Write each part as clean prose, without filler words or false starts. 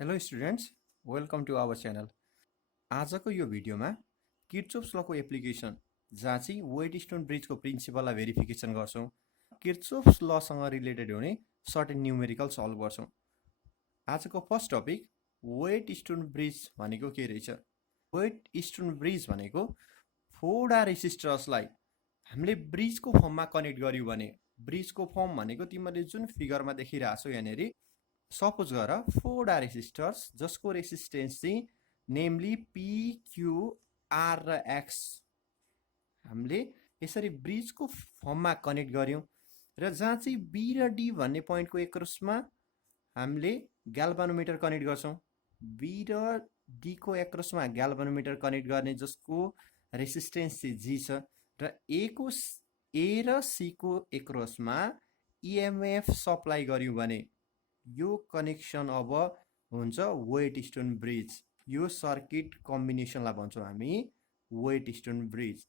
Hello students, welcome to our channel. आजको यो भिडियोमा किर्चोफ्स लको एप्लिकेसन जहाँ चाहिँ वेट स्टोन ब्रिजको प्रिन्सिपललाई भेरिफिकेसन गर्छौँ। किर्चोफ्स लसँग रिलेटेड हुने सर्टेन न्युमेरिकल सल्भ गर्छौँ। आजको first topic weight stone bridge भनेको के रहेछ। वेट स्टोन ब्रिज भनेको फोरवटा रेसिस्टर्सलाई हामीले ब्रिजको फर्ममा कनेक्ट गर्यौँ भने, ब्रिजको फर्म भनेको तिमीहरूले जुन फिगरमा देखिरहेछौ यहाँनिर, सपोज गर फोरवटा रेसिस्टर्स जसको रेसिस्टेन्स चाहिँ नेमली पी, क्यू, आर र एक्स हामीले यसरी ब्रिजको फर्ममा कनेक्ट गर्यौँ र जहाँ चाहिँ बी र डी भन्ने पोइन्टको एक्रसमा हामीले ग्याल्भानोमिटर कनेक्ट गर्छौँ। बी र डी को एक्रसमा ग्याल्भानोमिटर कनेक्ट गर्ने जसको रेसिस्टेन्स चाहिँ जी छ र ए र सी को एक्रसमा इएमएफ सप्लाई गर्यौँ भने यो कनेक्सन अब हुन्छ वेट स्टोन ब्रिज। यो सर्किट कम्बिनेसनलाई भन्छौँ हामी वेट स्टोन ब्रिज।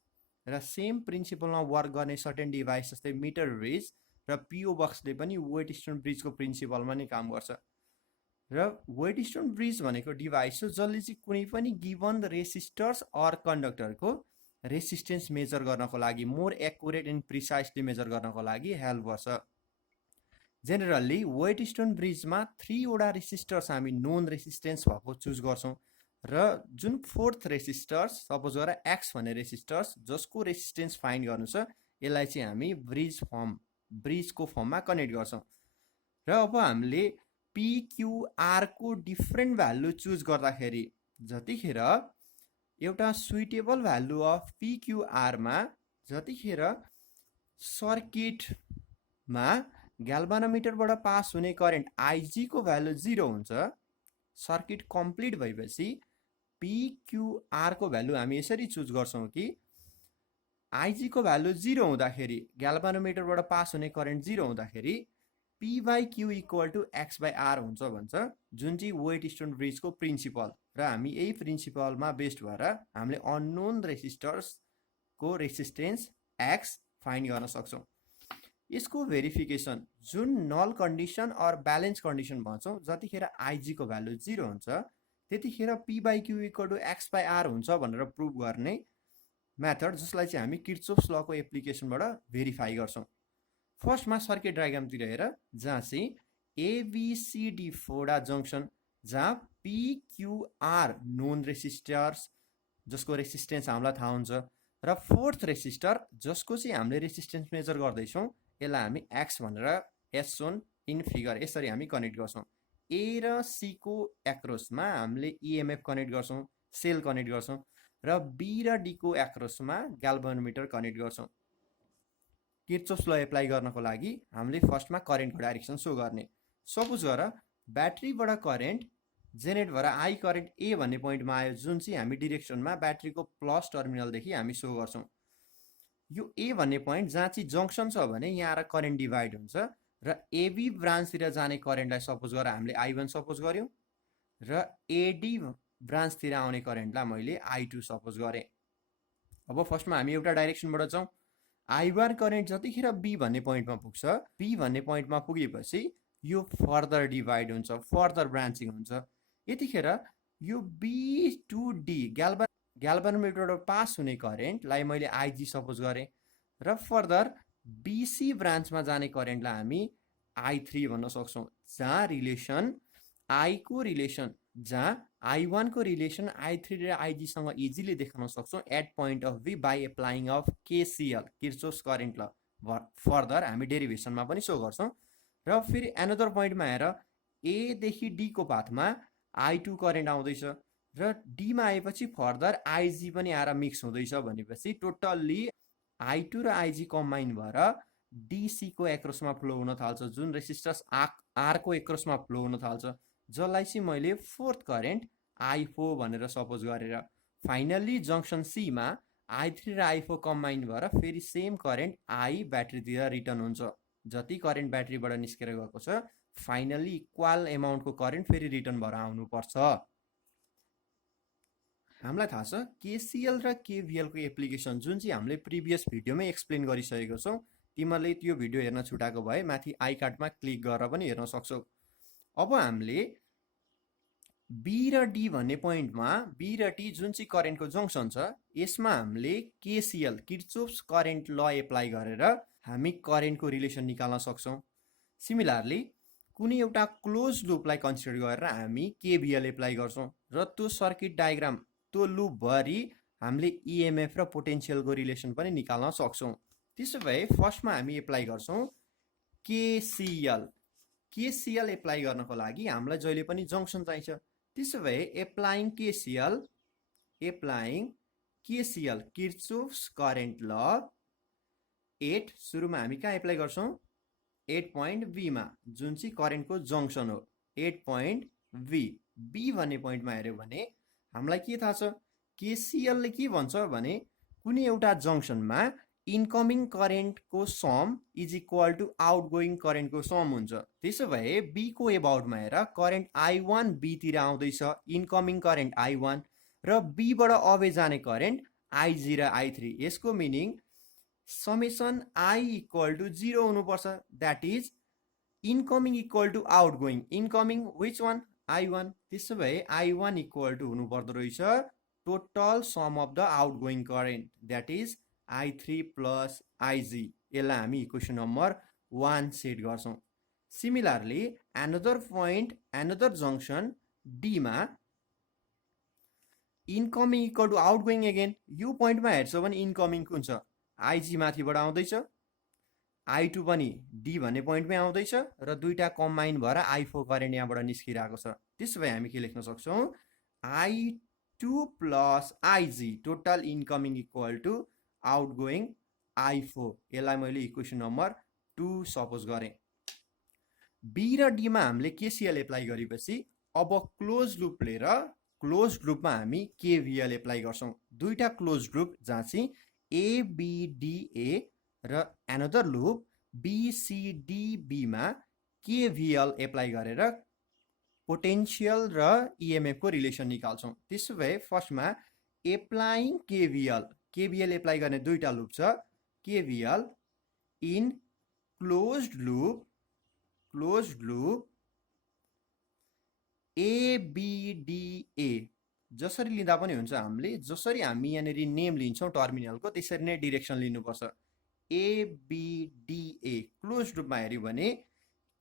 र सेम प्रिन्सिपलमा वर्क गर्ने सर्टेन डिभाइस जस्तै मिटर ब्रिज र पिओ बक्सले पनि वेट स्टोन ब्रिजको प्रिन्सिपलमा नै काम गर्छ। र वेट स्टोन ब्रिज भनेको डिभाइस हो जसले चाहिँ कुनै पनि गिभन रेसिस्टर्स अर कन्डक्टरको रेसिस्टेन्स मेजर गर्नको लागि, more accurate and precisely measure गर्नको लागि हेल्प गर्छ। जेनरली वेट स्टोन ब्रिजमा 3 वटा रेसिस्टर्स हामी नोन रेसिस्टेन्स भएको चुज गर्छौँ र जुन फोर्थ रेसिस्टर्स सपोज गर एक्स भन्ने रेसिस्टर्स जसको रेसिस्टेन्स फाइन्ड गर्नु छ यसलाई चाहिँ हामी ब्रिजको फर्ममा कनेक्ट गर्छौँ। र अब हामीले पिक्युआर को डिफ्रेन्ट भ्यालु चुज गर्दाखेरि जतिखेर एउटा सुइटेबल भ्यालु अफ पिक्युआरमा जतिखेर सर्किटमा ग्याल्भानोमिटरबाट पास हुने करेन्ट आइजी को भ्यालु 0 हुन्छ, सर्किट कम्प्लिट भएपछि पिक्युआर को भ्यालु हामी यसरी चुज गर्छौँ कि आइजी को भ्यालु 0 हुँदाखेरि, ग्याल्भानोमिटरबाट पास हुने करेन्ट 0 हुँदाखेरि P by Q equal to X by R हुन्छ भन्छ, जुन चाहिँ वेट स्टोन ब्रिजको प्रिन्सिपल। र हामी यही प्रिन्सिपलमा बेस्ड भएर हामीले अननोन रेसिस्टर्सको रेसिस्टेन्स एक्स फाइन्ड गर्न सक्छौँ। यसको भेरिफिकेसन जुन null condition or balance condition भन्छौँ, जतिखेर आइजी को भ्यालु 0 हुन्छ त्यतिखेर P by Q equal to X by R हुन्छ भनेर प्रुभ गर्ने मेथड, जसलाई चाहिँ हामी किर्चोफ्स लको एप्लिकेसनबाट भेरिफाई गर्छौँ। फर्स्टमा सर्किट डायग्रामतिर हेर, जहाँ चाहिँ एबिसिडी फोरवटा जङ्सन, जहाँ पिक्युआर नोन रेसिस्टर्स जसको रेसिस्टेन्स हामीलाई थाहा हुन्छ र फोर्थ रेसिस्टर जसको चाहिँ हामीले रेसिस्टेन्स मेजर गर्दैछौँ यसलाई हामी एक्स भनेर एस सोन इन फिगर यसरी हामी कनेक्ट गर्छौँ। ए र सी को एक्रसमा हामीले इएमएफ कनेक्ट गर्छौँ, सेल कनेक्ट गर्छौँ र बी र डी को एक्रसमा ग्याल्भानोमिटर कनेक्ट गर्छौँ। किर्चोफ्स ल एप्लाई गर्नको लागि हामीले फर्स्टमा करेन्टको डाइरेक्सन सो गर्ने। सपोज गर ब्याट्रीबाट करेन्ट जेनेरेट भएर आई करेन्ट ए भन्ने पोइन्टमा आयो, जुन चाहिँ हामी डिरेक्सनमा ब्याट्रीको प्लस टर्मिनलदेखि हामी सो गर्छौँ। यो ए भन्ने पोइन्ट जहाँ चाहिँ जङ्सन छ भने यहाँ आएर करेन्ट डिभाइड हुन्छ र एबी ब्रान्चतिर जाने करेन्टलाई सपोज गरेर हामीले आई1 सपोज गऱ्यौँ र एडी ब्रान्चतिर आउने करेन्टलाई मैले आई2 सपोज गरेँ। अब फर्स्टमा हामी एउटा डाइरेक्सनबाट जाउँ। आई1 करेन्ट जतिखेर बी भन्ने पोइन्टमा पुग्छ, बी भन्ने पोइन्टमा पुगेपछि यो फर्दर डिभाइड हुन्छ, फर्दर ब्रान्चिङ हुन्छ। यतिखेर यो बी टु डी ग्याल्भानोमिटरबाट पास हुने करेन्टलाई मैले आइजी सपोज गरेँ र फर्दर बीसी ब्रान्चमा जाने करेन्टलाई हामी आई3 भन्न सक्छौँ, जहाँ रिलेसन आईको रिलेसन, जहाँ आई1 को रिलेसन आई3 र आइजीसँग इजिली देखाउन सक्छौँ at point of B by applying of KCL Kirchhoff's current law. Further हामी डेरिभेसनमा पनि सो गर्छौँ। र फेरि एनदर पोइन्टमा हेर, एदेखि डी को पाथमा आई2 करेन्ट आउँदैछ र डीमा आएपछि फर्दर आइजी पनि आएर मिक्स हुँदैछ भनेपछि टोटल्ली आई2 र आइजी कम्बाइन भएर डिसी को एक्रसमा फ्लो हुन थाल्छ, जुन रेसिस्टर्स आर को एक्रसमा फ्लो हुन थाल्छ, जसलाई चाहिँ मैले फोर्थ करेन्ट आई4 भनेर सपोज गरेर फाइनल्ली जङ्सन सीमा आई3 र आई4 कम्बाइन भएर फेरि सेम करेन्ट आई ब्याट्रीतिर रिटर्न हुन्छ। जति करेन्ट ब्याट्रीबाट निस्केर गएको छ फाइनल्ली इक्वल एमाउन्टको करेन्ट फेरि रिटर्न भएर आउनुपर्छ। हामीलाई थाहा छ केसिएल र केभिएलको एप्लिकेसन जुन चाहिँ हामीले प्रिभियस भिडियोमै एक्सप्लेन गरिसकेको छौँ। तिमीहरूले त्यो भिडियो हेर्न छुटाएको भए माथि आई कार्डमा क्लिक गरेर पनि हेर्न सक्छौ। अब हामीले बी र डी भन्ने पोइन्टमा बी र टी जुन चाहिँ करेन्टको जङ्सन छ यसमा हामीले केसीएल किर्चोफ्स करेन्ट ल एप्लाई गरेर हामी करेन्टको रिलेसन निकाल्न सक्छौँ। सिमिलरली कुनै एउटा क्लोज लुपलाई कन्सिडर गरेर हामी केभिएल एप्लाई गर्छौँ र त्यो सर्किट डायग्राम त्यो लुपभरि हामीले इएमएफ र पोटेन्सियलको रिलेसन पनि निकाल्न सक्छौँ। त्यसो भए फर्स्टमा हामी एप्लाई गर्छौँ केसीएल। केसीएल एप्लाई गर्नको लागि हामीलाई जहिले पनि जङ्सन चाहिन्छ। त्यसो भए एप्लाइङ केसीएल किर्चोफ्स करेन्ट ल 8 सुरुमा हामी कहाँ एप्लाई गर्छौँ 8 पोइन्ट बी मा जुन चाहिँ करेन्टको जङ्सन हो 8 पोइन्ट बी बी भन्ने पोइन्टमा हेऱ्यौँ भने हामीलाई के थाहा छ केसीएल ले के भन्छ भने कुनै एउटा जङ्सनमा इनकमिङ करेन्टको sum is equal to outgoing करेन्टको सम हुन्छ। त्यसो भए बी को एबाउटमा हेर करेन्ट I1 बी तिर आउँदैछ इनकमिङ करेन्ट I1 र बी बाट अवे जाने करेन्ट IG र I3 यसको meaning summation I equal to 0 हुनुपर्छ। That is incoming equal to outgoing incoming which one I1। त्यसो भए I1 इक्वल टु हुनुपर्दो रहेछ total sum of the outgoing current that is I3 plus IG। यसलाई हामी equation number 1 set गर्छौँ। Similarly another junction D मा incoming equal to outgoing again यो पोइन्टमा हेर्छौँ भने इनकमिङ कुन छ IG माथिबाट आउँदैछ I2 पनि डी भन्ने पोइन्टमै आउँदैछ र दुईटा कम्बाइन भएर I4 करेन्ट यहाँबाट निस्किरहेको छ। त्यसो भए हामी के लेख्न सक्छौँ I2 plus IG total incoming equal to outgoing I4। यसलाई मैले इक्वेसन नम्बर 2 सपोज गरेँ। बी र डीमा हामीले केसीएल एप्लाई गरेपछि अब क्लोज लुप लिएर क्लोज लुपमा हामी केभिएल एप्लाई गर्छौँ। दुईटा क्लोज लुप जहाँ चाहिँ ABDA र एनदर लुप BCDB मा केभिएल एप्लाई गरेर पोटेन्सियल र इएमएफ को रिलेसन निकाल्छौँ। त्यसो भए फर्स्टमा एप्लाइङ केभिएल एप्लाई गर्ने दुईटा लुप छ केभिएल इन क्लोज्ड लुप ABDA जसरी लिँदा पनि हुन्छ। हामीले जसरी हामी यहाँनिर नेम लिन्छौँ टर्मिनलको त्यसरी नै डिरेक्सन लिनुपर्छ। ABDA क्लोज लुपमा हेऱ्यो भने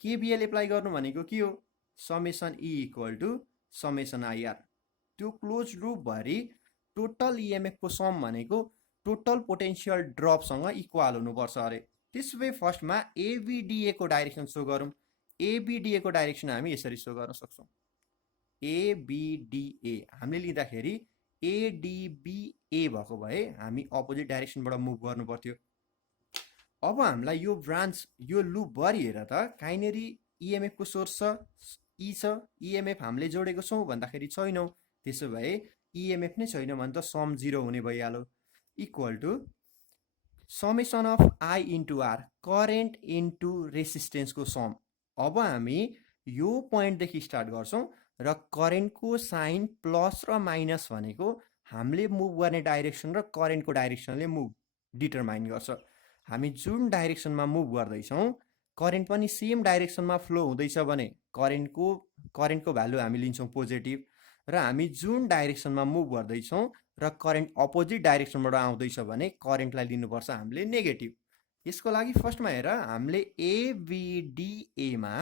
केभिएल एप्लाई गर्नु भनेको के हो summation E equal to summation IR। त्यो क्लोज लुप भरि टोटल इएमएफ को सम भनेको टोटल पोटेन्सियल ड्रपसँग इक्वल हुनुपर्छ अरे। त्यसो भए फर्स्टमा ABDA को डाइरेक्सन सो गरौँ। ABDA को डाइरेक्सन हामी यसरी सो गर्न सक्छौँ ABDA हामीले लिँदाखेरि ADBA भएको भए हामी अपोजिट डाइरेक्सनबाट मुभ गर्नु पर्थ्यो। अब हामीलाई यो ब्रान्च यो लुप भरि हेर त कहीँनेरि इएमएफ को सोर्स छ E छ इएमएफ हामीले जोडेको छौँ भन्दाखेरि छैनौँ। त्यसो भए इएमएफ नै छैन भने त सम 0 हुने भइहाल्यो equal to summation of I into R current into रेसिस्टेन्सको सम। अब हामी यो पोइन्टदेखि स्टार्ट गर्छौँ र करेन्टको साइन प्लस र माइनस भनेको हामीले मुभ गर्ने डाइरेक्सन र करेन्टको डाइरेक्सनले मुभ डिटरमाइन गर्छ। हामी जुन डाइरेक्सनमा मुभ गर्दैछौँ करेन्ट पनि सेम डाइरेक्सनमा फ्लो हुँदैछ भने करेन्टको भ्यालु हामी लिन्छौँ पोजिटिभ र हामी जुन डाइरेक्सनमा मुभ गर्दैछौँ र करेन्ट अपोजिट डाइरेक्सनबाट आउँदैछ भने करेन्टलाई लिनुपर्छ हामीले नेगेटिभ। यसको लागि फर्स्टमा हेर हामीले ABDA मा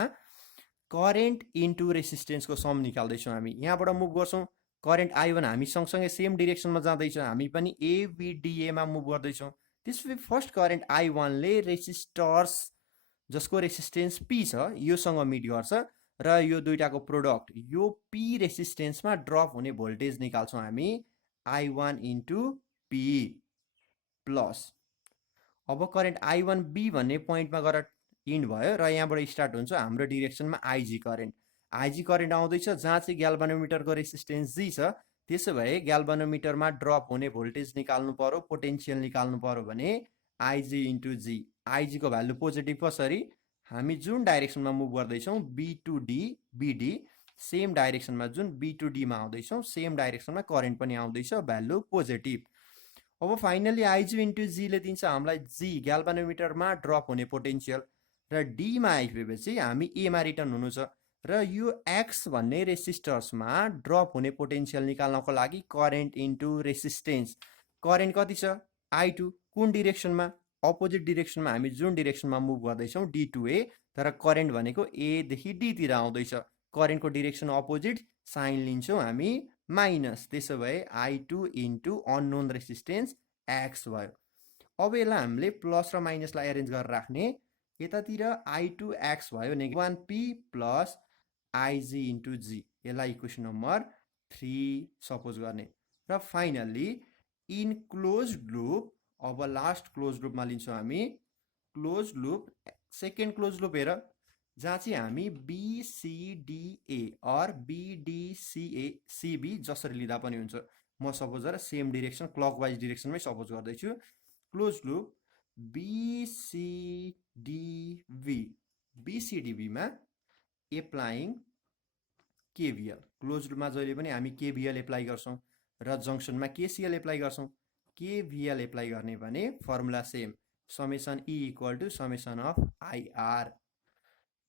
करेन्ट इन्टु रेसिस्टेन्सको सम निकाल्दैछौँ। हामी यहाँबाट मुभ गर्छौँ करेन्ट I1 हामी सँगसँगै सेम डिरेक्सनमा जाँदैछ हामी पनि ABDA मा मुभ गर्दैछौँ। त्यसपछि फर्स्ट करेन्ट I1 ले रेसिस्टर्स जसको रेसिस्टेन्स P छ योसँग मिट गर्छ र यो दुईटाको प्रोडक्ट यो P रेसिस्टेन्समा ड्रप हुने भोल्टेज निकाल्छौँ हामी I1 इन्टु P प्लस। अब करेन्ट I1 B भन्ने पोइन्टमा गएर इन्ड भयो र यहाँबाट स्टार्ट हुन्छ हाम्रो डिरेक्सनमा IG करेन्ट आउँदैछ जहाँ चाहिँ ग्याल्भनोमिटरको रेसिस्टेन्स G छ। त्यसो भए ग्याल्भनोमिटरमा ड्रप हुने भोल्टेज निकाल्नु पर्यो पोटेन्सियल निकाल्नु पर्यो भने IG इन्टु G IG को भ्यालु पोजिटिभ कसरी हामी जुन डाइरेक्सनमा मुभ गर्दैछौँ B to D BD same डाइरेक्सनमा जुन B टु D मा आउँदैछौँ सेम डाइरेक्सनमा करेन्ट पनि आउँदैछ भ्यालु पोजिटिभ। अब फाइनली IG इन्टु G ले दिन्छ हामीलाई G ग्याल्भनोमिटरमा ड्रप हुने पोटेन्सियल र D मा आइपुगेपछि हामी A मा रिटर्न हुनु छ र यो एक्स भन्ने रेसिस्टर्समा ड्रप हुने पोटेन्सियल निकाल्नको लागि करेन्ट इन्टु रेसिस्टेन्स, करेन्ट कति छ I2, कुन डिरेक्सनमा अपोजिट डिरेक्सनमा हामी जुन डिरेक्सनमा मुभ गर्दैछौँ D2A, तर करेन्ट भनेको A देखि D तिर आउँदैछ, करेन्टको डिरेक्सन अपोजिट, साइन लिन्छौँ हामी माइनस, त्यसो भए I2 into unknown resistance X भयो। अब यसलाई हामीले प्लस र माइनसलाई एरेन्ज गरेर राख्ने, यतातिर I2X भयो negative 1P plus IG into G, यसलाई इक्वेसन नम्बर 3 सपोज गर्ने। र फाइनल्ली इन क्लोज लुप, अब लास्ट क्लोज लुपमा लिन्छौँ हामी close loop, second close loop हेर, जहाँ चाहिँ हामी BCDA अर BDCB जसरी लिँदा पनि हुन्छ, म सपोज गरेर सेम डिरेक्सन क्लकवाइज डिरेक्सनमै सपोज गर्दैछु। क्लोज लुप BCDB मा एप्लाइङ KVL, क्लोज लुपमा जहिले पनि हामी KVL एप्लाई गर्छौँ र जङ्सनमा KCL एप्लाई गर्छौँ। KVL एप्लाई गर्ने भने formula same, summation E equal to summation of IR।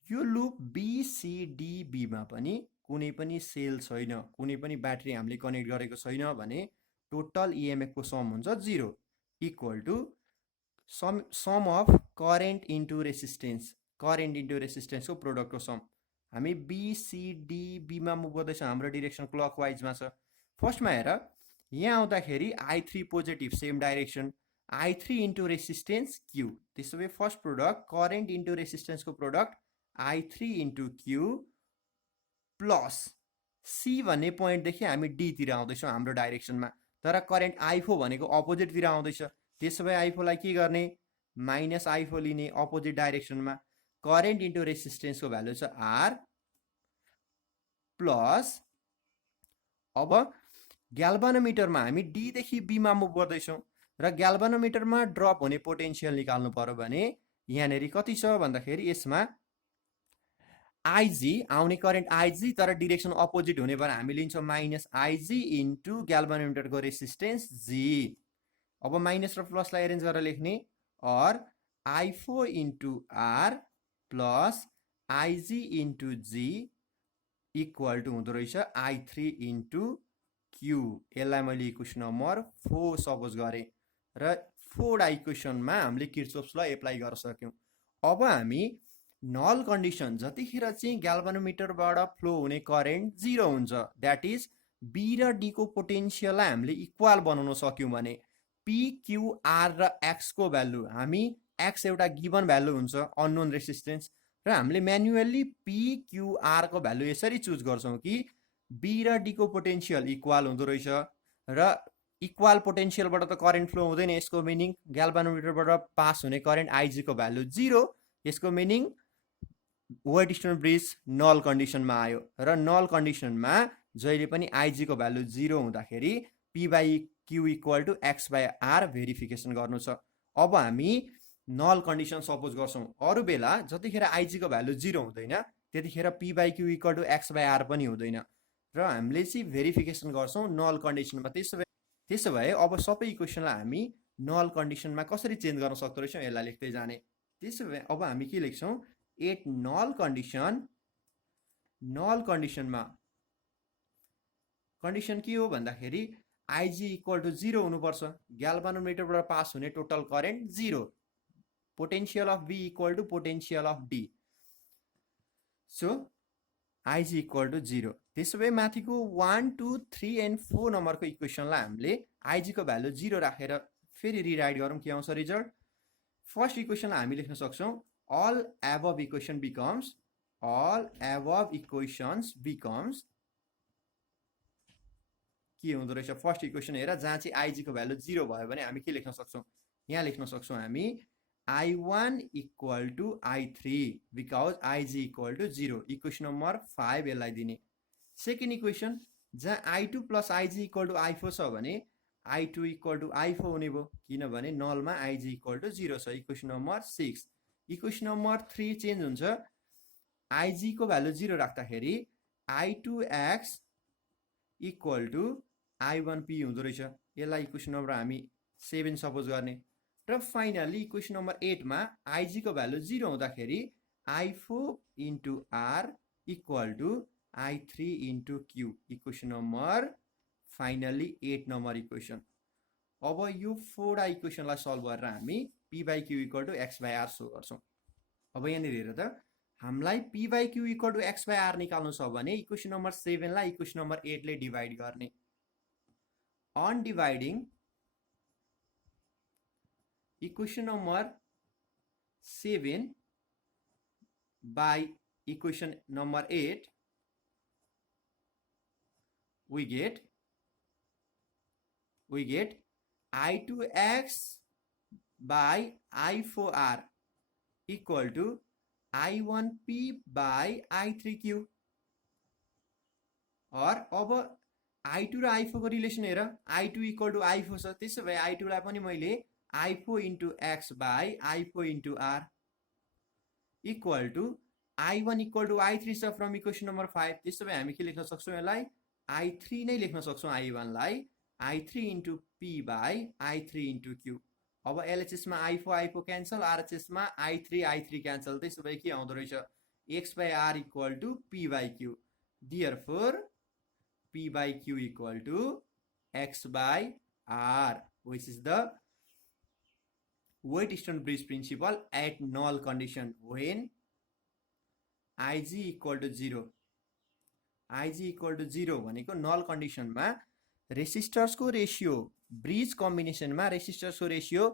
यो लुप BCDB मा पनि कुनै पनि सेल छैन, कुनै पनि ब्याट्री हामीले कनेक्ट गरेको छैन भने टोटल EMF को सम हुन्छ 0 equal to sum of current into resistance, current into रेसिस्टेन्सको प्रोडक्टको सम। हामी BCDB मा मुभ गर्दैछौँ, हाम्रो डिरेक्सन क्लकवाइजमा छ। फर्स्टमा हेर, यहाँ आउँदाखेरि I3 positive same direction, I3 into resistance Q, त्यसो भए फर्स्ट प्रोडक्ट करेन्ट इन्टु रेसिस्टेन्सको product I3 into Q plus C भन्ने पोइन्टदेखि हामी D तिर आउँदैछौँ हाम्रो डाइरेक्सनमा, तर करेन्ट I4 भनेको अपोजिटतिर आउँदैछ, त्यसो भए I4 लाई के गर्ने माइनस I4 लिने अपोजिट डाइरेक्सनमा। करेन्ट इन्टु रेसिस्टेन्सको भ्यालु छ R प्लस, अब ग्याल्भानोमिटरमा हामी D देखि B मा मुभ गर्दैछौँ र ग्याल्भानोमिटरमा ड्रप हुने पोटेन्सियल निकाल्नु पर्यो भने यहाँनेरि कति छ भन्दाखेरि यसमा IG आउने करेन्ट IG, तर डिरेक्सन अपोजिट हुने भएर हामी लिन्छौँ माइनस IG इन्टु ग्याल्भानोमिटरको रेसिस्टेन्स G। अब माइनस र प्लसलाई एरेन्ज गरेर लेख्ने, और I4 into R plus IG into G equal to हुँदो रहेछ I3 इन्टु Q। यसलाई मैले इक्वेसन नम्बर 4 सपोज गरेँ र 4 इक्वेसनमा हामीले किर्चोफ्स ल एप्लाई गर्न सक्यौँ। अब हामी नल कन्डिसन जतिखेर चाहिँ ग्याल्भानोमिटरबाट फ्लो हुने करेन्ट 0 हुन्छ, द्याट इज B र D को पोटेन्सियललाई हामीले इक्वल बनाउन सक्यौँ भने PQR र X को भ्यालु, हामी X एउटा गिभन भ्यालु हुन्छ अननोन रेसिस्टेन्स, र हामीले म्यानुअली PQR को भ्यालु यसरी चुज गर्छौँ कि B र D को पोटेन्सियल इक्वल हुँदो रहेछ, र इक्वल पोटेन्सियलबाट त करेन्ट फ्लो हुँदैन, यसको मिनिङ ग्याल्भानोमिटरबाट पास हुने करेन्ट IG को भ्यालु 0, यसको मिनिङ वेटस्टोन ब्रिज नल कन्डिसनमा आयो, र नल कन्डिसनमा जहिले पनि IG को भ्यालु 0 हुँदाखेरि P/Q equal to X/R verification गर्नु छ। अब हामी नल कन्डिसन सपोज गर्छौँ, अरू बेला जतिखेर IG को भ्यालु 0 हुँदैन त्यतिखेर P/Q इक्वल टु X/R पनि हुँदैन, र हामीले चाहिँ भेरिफिकेसन गर्छौँ नल कन्डिसनमा। त्यसो भए अब सबै इक्वेसनलाई हामी नल कन्डिसनमा कसरी चेन्ज गर्न सक्दो रहेछौँ यसलाई लेख्दै जाने। त्यसो भए अब हामी के लेख्छौँ, एट नल कन्डिसनमा कन्डिसन के हो भन्दाखेरि IG इक्वल टु 0 हुनुपर्छ, ग्याल्भानोमिटरबाट पास हुने total current 0, potential of B equal to potential of D, so IG equal to 0। त्यसो भए माथिको 1, 2, 3 एन्ड 4 नम्बरको इक्वेसनलाई हामीले IG को भ्यालु 0 राखेर फेरि रिराइट गरौँ, के आउँछ रिजल्ट। फर्स्ट इक्वेसनलाई हामी लेख्न सक्छौँ all above equations becomes के हुँदो रहेछ, फर्स्ट इक्वेसन हेर, जहाँ चाहिँ IG को भ्यालु 0 भयो भने हामी के लेख्न सक्छौँ, यहाँ लेख्न सक्छौँ हामी I1 equal to I3 because IG equal to 0, equation number 5 यसलाई दिने। सेकेन्ड इक्वेसन जहाँ I2 plus IG equal to I4 छ भने I2 इक्वल टु I4 हुने भयो, किनभने नलमा IG इक्वल टु 0 छ, equation number 6। Equation number 3 change हुन्छ, IG को भ्यालु 0 राख्दाखेरि I2X इक्वल टु I1P हुँदो रहेछ, यसलाई इक्वेसन नम्बर हामी 7 सपोज गर्ने। र फाइनली इक्वेसन नम्बर 8 मा IG को भ्यालु 0 हुँदाखेरि I4 into R equal to I3 into Q, equation number finally 8 number equation. अब यो 4 इक्वेसनलाई सल्भ गरेर हामी P by Q equal to X by R show गर्छौँ। अब यहाँनिर हेर त, हामीलाई P by Q equal to X by R निकाल्नु छ भने इक्वेसन नम्बर 7 लाई इक्वेसन नम्बर 8 ले डिभाइड गर्ने। On dividing equation number 7 by equation number 8, we get I2x by I4R equal to I1P by I3Q। और अब I2 र I4 को रिलेसन हेर, I2 इक्वल टु I4 छ, त्यसो भए I2 लाई पनि मैले I4 into X by I4 into R equal to I1 equal to I3 छ फ्रम इक्वेसन नम्बर 5। त्यसो भए हामी के लेख्न सक्छौँ, यसलाई I3 नै लेख्न सक्छौँ, I1 लाई I3 into P by I3 into Q। अब LHS मा I4 क्यान्सल, RHS मा I3 क्यान्सल, त्यसो भए के आउँदो रहेछ, X by R equal to P by Q। Therefore P by Q equal to X by R, which is the Wheatstone bridge principle at null condition when Ig equal to 0। Ig equal to 0 भनेको null condition मा resistors को ratio, bridge combination मा resistors को ratio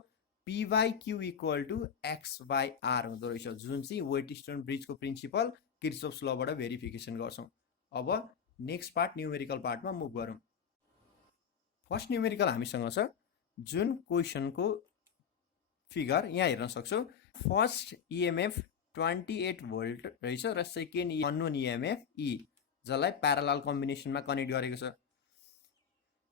P by Q equal to X by R हुँदो रहेछ, जुन चाहिँ Wheatstone bridge को प्रिन्सिपल किर्चोफ्स लबाट भेरिफिकेसन गर्छौं। अब नेक्स्ट पार्ट न्यूमेरिकल पार्ट में मुभ गरौँ। फर्स्ट न्यूमेरिकल हामीसँग छ, जुन क्वेसन को फिगर यहाँ हेर्न सक्छौ। फर्स्ट EMF 28 भोल्ट रहेछ र सेकेन्ड अननोन EMF E, जसलाई प्यारलल कम्बिनेसन में कनेक्ट गरेको छ।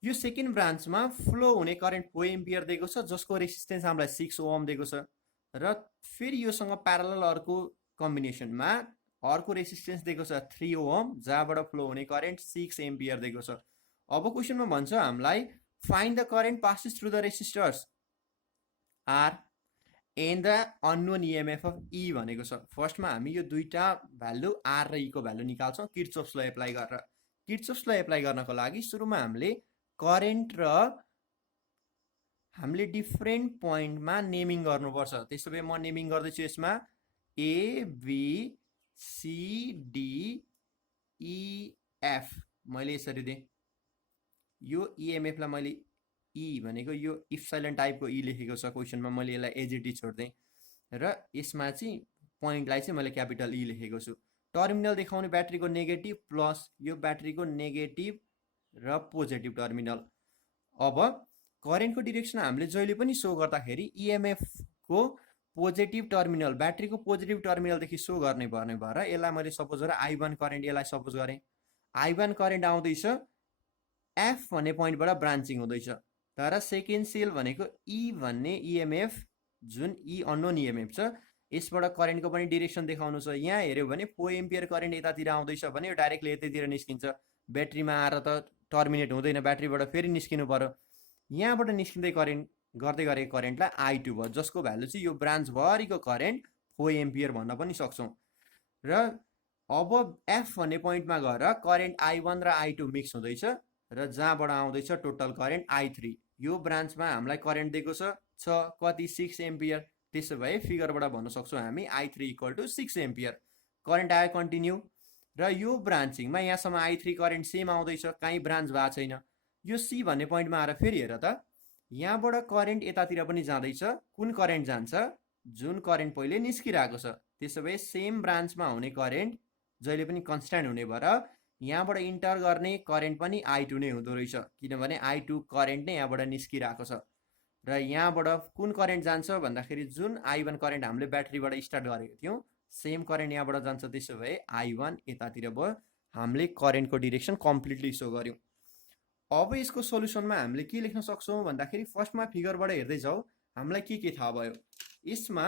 यो सेकेन्ड ब्रान्च में फ्लो हुने करेन्ट 4 एम्पियर दिएको छ, जसको रेसिस्टेन्स हामीलाई 6 ओम दिएको छ, र फेरि योसँग प्यारलल अर्को कम्बिनेसन में अर्को रेसिस्टेन्स दिएको छ 3 ओम, जहाँबाट फ्लो हुने करेन्ट 6 एम्पियर दिएको छ। अब क्वेसनमा भन्छ हामीलाई find the current passes through the resistors R and the unknown EMF of E भनेको छ। फर्स्टमा हामी यो दुईटा भ्यालु R र E को भ्यालु निकाल्छौँ किर्चोफ्स ल एप्लाई गरेर। किर्चोफ्स ल एप्लाई गर्नको लागि सुरुमा हामीले करेन्ट र हामीले डिफरेन्ट पोइन्टमा नेमिङ गर्नुपर्छ। त्यसो भए म नेमिङ गर्दैछु यसमा A B C D E F, मैले यसरी दिएँ। यो EMF लाई मैले E भनेको यो इप्सिलन टाइपको E लेखेको छ क्वेसनमा, मैले यसलाई एजेटी छोड्देँ र यसमा चाहिँ पोइन्टलाई चाहिँ मैले क्यापिटल E लेखेको छु। टर्मिनल देखाउने ब्याट्रीको नेगेटिभ प्लस यो ब्याट्रीको नेगेटिभ र पोजिटिभ टर्मिनल। अब करेन्टको डिरेक्सन हामीले जहिले पनि सो गर्दाखेरि EMF को पोजिटिभ टर्मिनल, ब्याट्रीको पोजिटिभ टर्मिनलदेखि सो गर्ने पर्ने भएर यसलाई मैले सपोज गरेर I1 करेन्ट यसलाई सपोज गरेँ। I1 करेन्ट आउँदैछ F भन्ने पोइन्टबाट ब्रान्चिङ हुँदैछ, तर सेकेन्ड सेल भनेको E भन्ने EMF जुन E अननोन EMF छ, यसबाट करेन्टको पनि डिरेक्सन देखाउनु छ। यहाँ हेर्यो भने 4 एम्पियर करेन्ट यतातिर आउँदैछ भने यो डाइरेक्टली यतैतिर निस्किन्छ, ब्याट्रीमा आएर त टर्मिनेट हुँदैन, ब्याट्रीबाट फेरि निस्किनु पर्यो। यहाँबाट निस्किँदै करेन्ट गर्दै गरेको करेन्टलाई I2 भयो, जसको भ्यालु चाहिँ यो ब्रान्च भरिको करेन्ट 4 एम्पियर भन्न पनि सक्छौँ। र अब F भन्ने पोइन्टमा गएर करेन्ट I1 र I2 मिक्स हुँदैछ र जहाँबाट आउँदैछ टोटल करेन्ट I3। यो ब्रान्चमा हामीलाई करेन्ट दिएको छ कति 6 एम्पियर। त्यसो भए फिगरबाट भन्न सक्छौँ हामी I3 equal to 6 ampere. Current आयो कन्टिन्यू, र यो ब्रान्चिङमा यहाँसम्म I3 करेन्ट सेम आउँदैछ, काहीँ ब्रान्च भएको छैन। यो C भन्ने पोइन्टमा आएर फेरि हेर त, यहाँबाट करेन्ट यतातिर पनि जाँदैछ, कुन करेन्ट जान्छ, जुन करेन्ट पहिले निस्किरहेको छ। त्यसो भए सेम ब्रान्चमा हुने करेन्ट जहिले पनि कन्स्ट्यान्ट हुने भएर यहाँबाट इन्टर गर्ने करेन्ट पनि I2 नै हुँदो रहेछ, किनभने I2 करेन्ट नै यहाँबाट निस्किरहेको छ। र यहाँबाट कुन करेन्ट जान्छ भन्दाखेरि जुन I1 करेन्ट हामीले ब्याट्रीबाट स्टार्ट गरेको थियौँ, सेम करेन्ट यहाँबाट जान्छ। त्यसो भए I1 यतातिर भयो। हामीले करेन्टको डिरेक्सन कम्प्लिटली सो गर्यौँ। अब यसको सोलुसनमा हामीले के लेख्न सक्छौँ भन्दाखेरि फर्स्टमा फिगरबाट हेर्दै जाऊ, हामीलाई के थाहा भयो। यसमा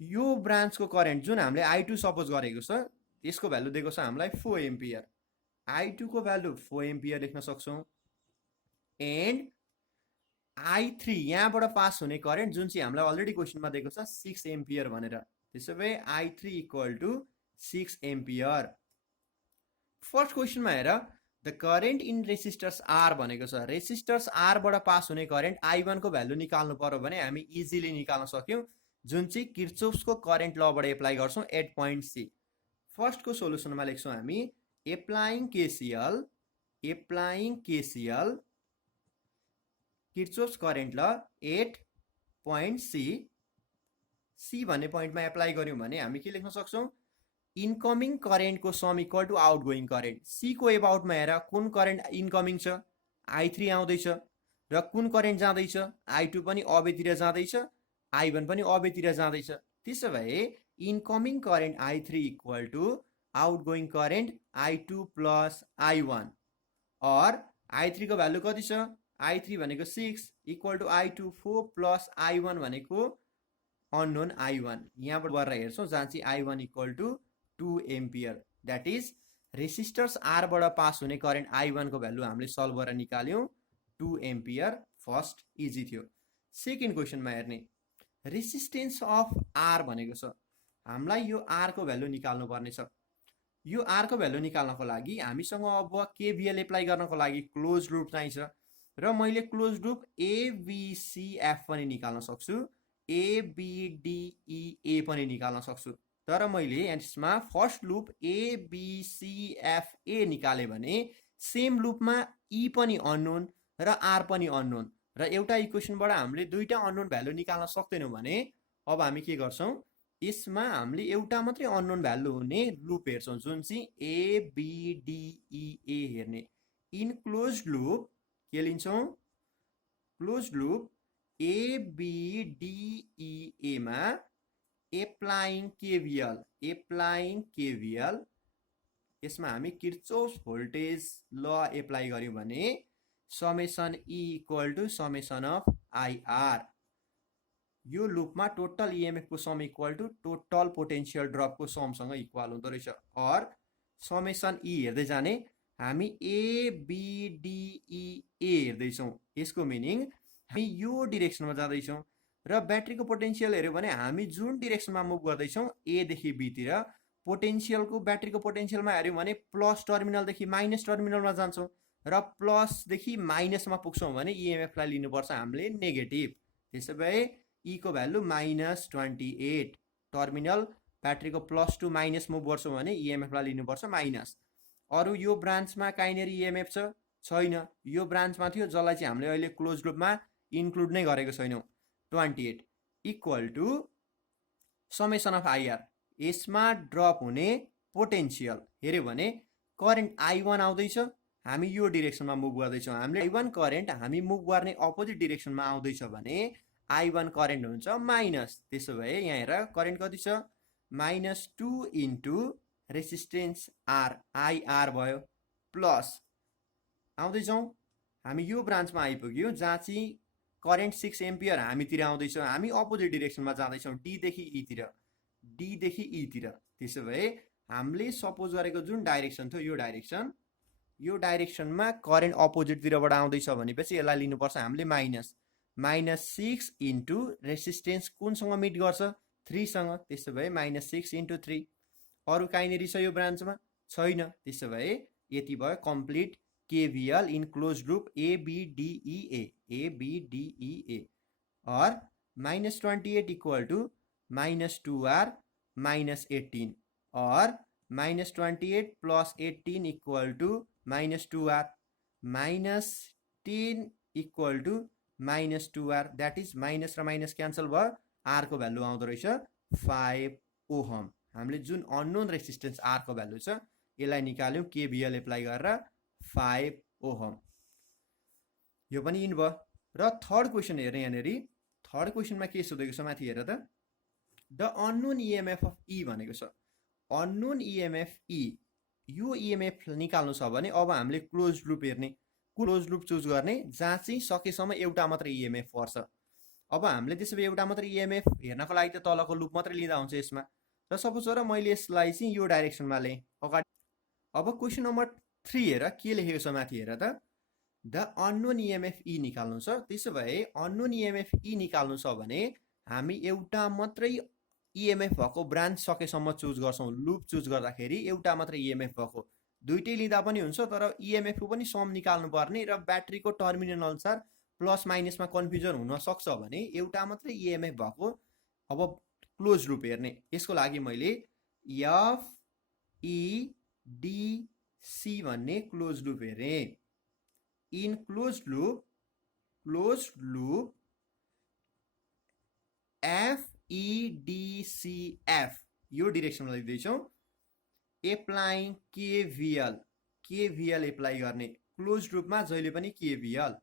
यो ब्रान्चको करेन्ट जुन हामीले I2 सपोज गरेको छ, यसको भ्यालु दिएको छ हामीलाई 4 एम्पियर। I2 को भ्यालु 4 एम्पियर लेख्न सक्छौँ। एन्ड I3 यहाँबाट पास हुने करेन्ट जुन चाहिँ हामीलाई अलरेडी क्वेसनमा दिएको छ 6 एम्पियर भनेर। त्यसो भए I3 equal to 6 ampere. First क्वेसनमा हेर the current in resistors R भनेको छ। रेसिस्टर्स आरबाट पास हुने करेन्ट I1 को भ्यालु निकाल्नु पर्यो भने हामी इजिली निकाल्न सक्यौँ, जुन चाहिँ किर्चोफ्सको करेन्ट लबाट एप्लाई गर्छौँ एट पोइन्ट सी। फर्स्टको सोलुसनमा लेख्छौँ हामी एप्लाइङ केसिएल किर्चोफ्स करेन्ट ल एट पोइन्ट सी भन्ने पोइन्टमा एप्लाई गर्यौँ भने हामी के लेख्न सक्छौँ, इनकमिङ करेन्टको sum equal to outgoing current. C को एबाउटमा हेर कुन करेन्ट इन्कमिङ छ, I3 आउँदैछ, र कुन करेन्ट जाँदैछ, I2 पनि अबेतिर जाँदैछ, I1 पनि अबेतिर जाँदैछ। त्यसो भए incoming current I3 equal to outgoing current I2 plus I1, और I3 को भ्यालु कति छ, I3 भनेको 6 equal to I2 4 plus I1 भनेको अननोन I1। यहाँबाट गरेर हेर्छौँ जहाँ चाहिँ I1 equal to 2 ampere. That is resistors आरबाट पास हुने करेन्ट I1 को भ्यालु हामीले सल्भ गरेर निकाल्यौँ 2 एम्पियर। फर्स्ट इजी थियो। सेकेन्ड क्वेसनमा हेर्ने रेसिस्टेन्स अफ आर भनेको छ। हामीलाई यो आर को भ्यालु निकाल्नु पर्ने छ। यो आर को भ्यालु निकाल्नको लागि हामीसँग अब केभिएल एप्लाई गर्नको लागि क्लोज लुप चाहिन्छ, र मैले क्लोज लुप ABCF पनि निकाल्न सक्छु, ABDEA पनि निकाल्न सक्छु। तर मैले यसमा फर्स्ट लुप ABCFA निकाले भने सेम लुपमा E पनि अननोन र R पनि अननोन, र एउटा इक्वेसनबाट हामीले दुईटा अननोन भ्यालु निकाल्न सक्दैनौँ भने अब हामी के गर्छौँ, यसमा हामीले एउटा मात्रै अननोन भ्यालु हुने लुप हेर्छौँ, जुन चाहिँ ABDEA हेर्ने। इन क्लोज लुप के लिन्छौँ, क्लोज लुप ABDEA मा एप्लाइङ केभिएल यसमा हामी किर्चोफ्स भोल्टेज ल एप्लाई गर्यौँ भने summation E equal to summation of IR। यो लुपमा टोटल EMF को सम इक्वल टु टोटल पोटेन्शियल ड्रपको समसँग इक्वल हुँदो रहेछ। और समेसन E हेर्दै जाने हामी ABDEA हेर्दैछौँ, यसको मिनिङ हामी यो डिरेक्सनमा जाँदैछौँ, र ब्याट्रीको पोटेन्शियल हेऱ्यो भने हामी जुन डिरेक्सनमा मुभ गर्दैछौँ A देखि B तिर, पोटेन्शियलको ब्याट्रीको पोटेन्शियलमा हेऱ्यौँ भने प्लस टर्मिनलदेखि माइनस टर्मिनलमा जान्छौँ, र प्लसदेखि माइनसमा पुग्छौँ भने EMF लाई लिनुपर्छ हामीले नेगेटिभ। त्यसो भए E को भ्यालु -28, टर्मिनल ब्याट्रीको प्लस टु माइनस मुभ गर्छौँ भने EMF लाई लिनुपर्छ माइनस। अरू यो ब्रान्चमा काहीँनिर EMF छैन, यो ब्रान्चमा थियो जसलाई चाहिँ हामीले अहिले क्लोज लुपमा इन्क्लुड नै गरेको छैनौँ। 28 equal to summation of IR, यसमा ड्रप हुने पोटेन्शियल हेऱ्यो भने करेन्ट I1 आउँदैछ, हामी यो डिरेक्सनमा मुभ गर्दैछौँ, हामीले I1 करेन्ट हामी मुभ गर्ने अपोजिट डिरेक्सनमा आउँदैछ भने I1 करेन्ट हुन्छ माइनस। त्यसो भए यहाँ हेर करेन्ट कति छ, -2 इन्टु रेसिस्टेन्स R IR भयो, प्लस आउँदैछौँ हामी यो ब्रान्चमा आइपुग्यो जहाँ चाहिँ करेन्ट 6 एम्पियर हामीतिर आउँदैछ, हामी अपोजिट डिरेक्सनमा जाँदैछौँ D देखि E तिर। त्यसो भए हामीले सपोज गरेको जुन डाइरेक्सन थियो यो डाइरेक्सनमा करेन्ट अपोजिटतिरबाट आउँदैछ भनेपछि यसलाई लिनुपर्छ हामीले -6 इन्टु रेसिस्टेन्स कुनसँग मिट गर्छ, 3 सँग। त्यसो भए -6 इन्टु 3। अरू काहीँनिर छ यो ब्रान्चमा छैन, त्यसो भए यति भयो complete KVL in close loop ABDEA और -28 इक्वल टु -2R -18 और -28 plus 18 equal to -2R -10 equal to -2R। That is minus र माइनस क्यान्सल भयो, R को भ्यालु आउँदो रहेछ 5 ओहम। हामीले जुन अननोन रेसिस्टेन्स R को भ्यालु छ यसलाई निकाल्यौँ KVL एप्लाई गरेर 5 ओहम। यो पनि इन भयो। र थर्ड क्वेसन हेर्ने यहाँनिर थर्ड क्वेसनमा के सोधेको छ माथि हेर त, the unknown EMF of E भनेको छ। अननोन EMF E, यो EMF निकाल्नु छ भने अब हामीले क्लोज लुप हेर्ने, क्लोज लुप चुज गर्ने जहाँ चाहिँ सकेसम्म एउटा मात्र EMF पर्छ। अब हामीले त्यसो भए एउटा मात्र EMF हेर्नको लागि त तलको लुप मात्रै लिँदा हुन्छ यसमा, र सपोज गरेर मैले यसलाई चाहिँ यो डाइरेक्सनमा ल्याएँ अगाडि। अब क्वेसन नम्बर 3 हेर के लेखेको छ माथि हेर त, द अननोन EMF E निकाल्नु छ। त्यसो भए अननोन EMF E निकाल्नु छ भने हामी एउटा मात्रै EMF भएको ब्रान्च सकेसम्म चुज गर्छौँ। लुप चुज गर्दाखेरि एउटा मात्रै EMF भएको दुईटै लिँदा पनि हुन्छ, तर इएमएफको पनि सम निकाल्नु पर्ने र ब्याट्रीको टर्मिनल अनुसार प्लस माइनसमा कन्फ्युजन हुन सक्छ भने एउटा मात्रै इएमएफ भएको अब क्लोज लुप हेर्ने। यसको लागि मैले एफइडिसी भन्ने क्लोज लुप हेरेँ। इन क्लोज लुप एफइडिसिएफ यो डिरेक्सनमा लेख्दैछौँ। एप्लाइङ केभिएल एप्लाई गर्ने क्लोज लुपमा जहिले पनि KVL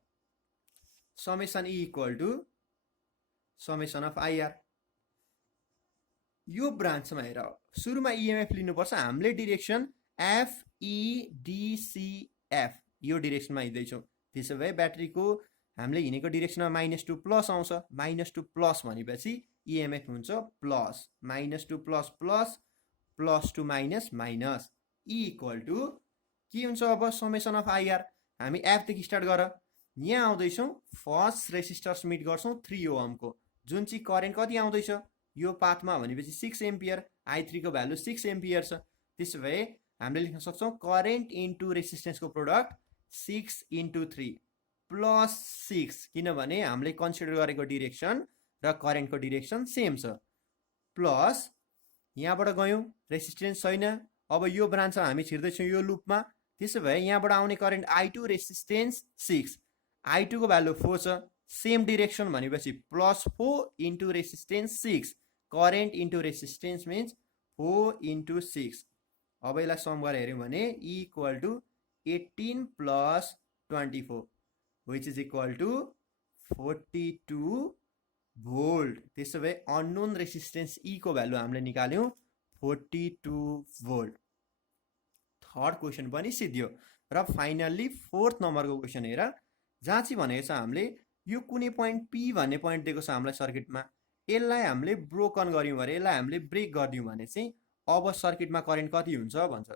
summation E equal to summation of IR. यो ब्रान्चमा हेर सुरुमा इएमएफ लिनुपर्छ। हामीले डिरेक्सन एफइडिसिएफ यो डिरेक्सनमा हिँड्दैछौँ। त्यसो भए ब्याट्रीको हामीले हिँडेको डिरेक्सनमा -2 प्लस आउँछ। -2 प्लस भनेपछि इएमएफ हुन्छ plus, -2 plus plus, +2 minus minus, E equal to के हुन्छ अब समेसन अफ आइआर। हामी एफदेखि स्टार्ट गर, यहाँ आउँदैछौँ फर्स्ट रेसिस्टर मिट गर्छौँ 3 ओहमको, जुन चाहिँ करेन्ट कति आउँदैछ यो पाथमा भनेपछि 6 एम्पियर, i3 को भ्यालु 6 एम्पियर छ। त्यसो भए हामीले लेख्न सक्छौँ करेन्ट इन्टु रेसिस्टेन्सको प्रोडक्ट 6 × 3 + 6, किनभने हामीले कन्सिडर गरेको डिरेक्सन र करेन्टको डिरेक्सन सेम छ, प्लस यहाँबाट गयौँ रेसिस्टेन्स छैन। अब यो ब्रान्चमा हामी छिर्दैछौँ यो लुपमा। त्यसो भए यहाँबाट आउने करेन्ट i2 रेसिस्टेन्स 6, i2 को भ्यालु 4 छ, सेम डिरेक्सन भनेपछि +4 × resistance 6, current into resistance means 4 × 6। अब यसलाई सम गरेर हेऱ्यौँ भने E equal to 18 + 24 which is equal to 42 volt. त्यसो भए अननोन रेसिस्टेन्स ई को भ्यालु हामीले निकाल्यौँ 42 भोल्ट। थर्ड क्वेसन पनि सिद्धियो। र फाइनल्ली फोर्थ नम्बरको क्वेसन हेर, जहाँ चाहिँ भनेको छ हामीले यो कुनै पोइन्ट पी भन्ने पोइन्ट दिएको छ हामीलाई सर्किटमा, यसलाई हामीले ब्रोकन गऱ्यौँ भने, यसलाई हामीले ब्रेक गरिदिउँ भने चाहिँ अब सर्किटमा करेन्ट कति हुन्छ भन्छ।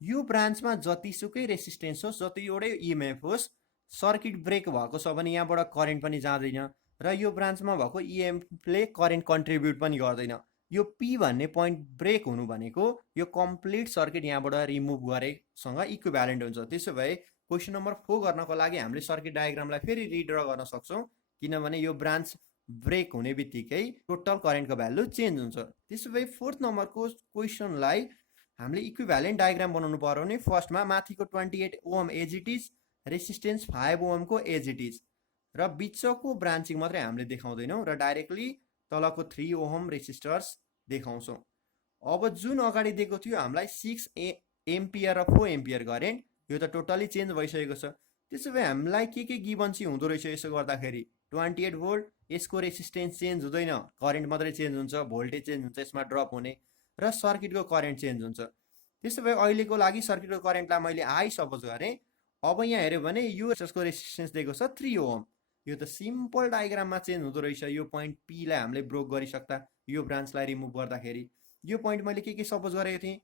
यो ब्रान्चमा जतिसुकै रेसिस्टेन्स होस्, जतिवटै इएमएफ होस्, सर्किट ब्रेक भएको छ भने यहाँबाट करेन्ट पनि जाँदैन र यो ब्रान्चमा भएको इएमएफले करेन्ट कन्ट्रिब्युट पनि गर्दैन। यो पी भन्ने पोइन्ट ब्रेक हुनु भनेको यो कम्प्लिट सर्किट यहाँबाट रिमुभ गरेसँग इक्विभ्यालेन्ट हुन्छ। त्यसो भए क्वेसन नम्बर 4 गर्नको लागि हामीले सर्किट डायग्रामलाई फेरि रिड्र गर्न सक्छौँ, किनभने यो ब्रान्च ब्रेक हुने बित्तिकै टोटल करेन्टको भ्यालु चेन्ज हुन्छ। त्यसो भए फोर्थ नम्बरको क्वेसनलाई हामीले इक्विभ्यालेन्ट डायग्राम बनाउनु पर्यो भने फर्स्टमा माथिको 28 ohm as it is, resistance 5 ओहमको एज इट इज, र बिचको ब्रान्चिङ मात्रै हामीले देखाउँदैनौँ र डाइरेक्टली तलको 3 ओहम रेसिस्टर्स देखाउँछौँ। अब जुन अगाडि दिएको थियो हामीलाई 6 एम्पियर र 4 एम्पियर करेन्ट, यो त टोटली चेन्ज भइसकेको छ। त्यसो भए हामीलाई के गिभन चाहिँ हुँदो रहेछ यसो गर्दाखेरि 28 भोल्ट, यसको रेसिस्टेन्स चेन्ज हुँदैन, करेन्ट मात्रै चेन्ज हुन्छ, भोल्टेज चेन्ज हुन्छ, यसमा ड्रप हुने र सर्किटको करेन्ट चेन्ज हुन्छ। त्यसो भए अहिलेको लागि सर्किटको करेन्टलाई मैले आई सपोज गरेँ। अब यहाँ हेऱ्यो भने यो यसको रेसिस्टेन्स दिएको छ 3 ओहम। यो त सिम्पल डायग्राममा चेन्ज हुँदो रहेछ। यो पोइन्ट पीलाई हामीले ब्रोक गरिसक्दा यो ब्रान्चलाई रिमुभ गर्दाखेरि यो पोइन्ट मैले के सपोज गरेको थिएँ,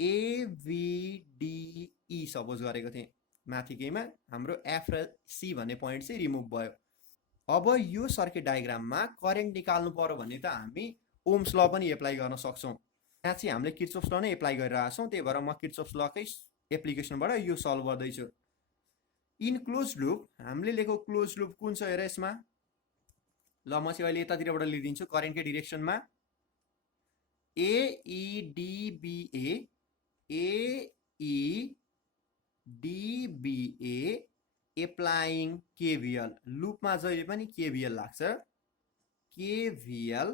एभिडिई सपोज गरेको थिएँ। माथिकैमा हाम्रो एफ र सी भन्ने पोइन्ट चाहिँ रिमुभ भयो। अब यो सर्किट डायग्राममा करेन्ट निकाल्नु पर्यो भने त हामी ओम्स ल पनि एप्लाई गर्न सक्छौँ। यहाँ चाहिँ हामीले किर्चोफ्स ल नै एप्लाई गरिरहेको छौँ, त्यही भएर म किर्चोफ्स लकै एप्लिकेसनबाट यो सल्भ गर्दैछु। इन क्लोज लुप हामीले लिएको क्लोज लुप कुन छ हेर यसमा। ल म चाहिँ अहिले यतातिरबाट लिइदिन्छु करेन्टकै डिरेक्सनमा। एइडिबिए एप्लाइङ केभिएल, लुपमा जहिले पनि केभिएल लाग्छ। KVL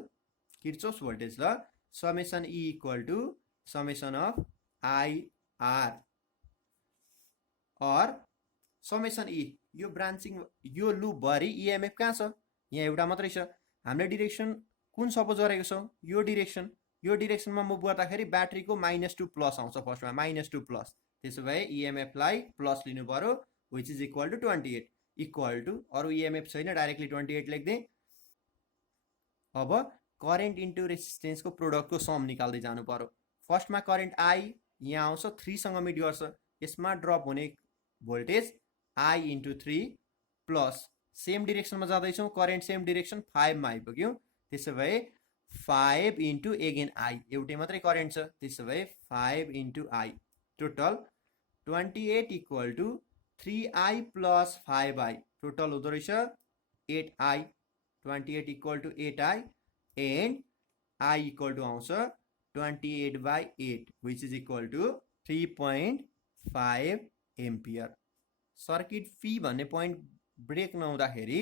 Kirchhoff's voltage law summation E equal to summation of IR or summation E. यो ब्रान्चिङ यो लुपभरि इएमएफ कहाँ छ, यहाँ एउटा मात्रै छ। हामीले डिरेक्सन कुन सपोज गरेको छौँ, यो डिरेक्सनमा मुभ गर्दाखेरि ब्याट्रीको -2 प्लस आउँछ फर्स्टमा, -2 प्लस। त्यसो भए इएमएफलाई प्लस लिनु पर्यो which is equal to 28 equal to, अरू इएमएफ छैन डाइरेक्टली 28 लेख्दै। अब करेन्ट इन्टु रेसिस्टेन्सको प्रोडक्टको सम निकाल्दै जानु पर्यो। फर्स्टमा करेन्ट आई यहाँ आउँछ, 3 सँग मिट गर्छ, यसमा ड्रप हुने भोल्टेज I × 3 प्लस सेम डिरेक्सनमा जाँदैछौँ, करेन्ट सेम डिरेक्सन 5 मा आइपुग्यौँ। त्यसो भए 5 × अगेन I, एउटै मात्रै करेन्ट छ, त्यसो भए 5 × I total 28 equal to 3i plus 5i total हुँदो रहेछ 8i 28 equal to 8i and i equal to आउँछ 28/8 which is equal to 3.5 ampere. Circuit फी भन्ने पोइन्ट ब्रेक नहुँदाखेरि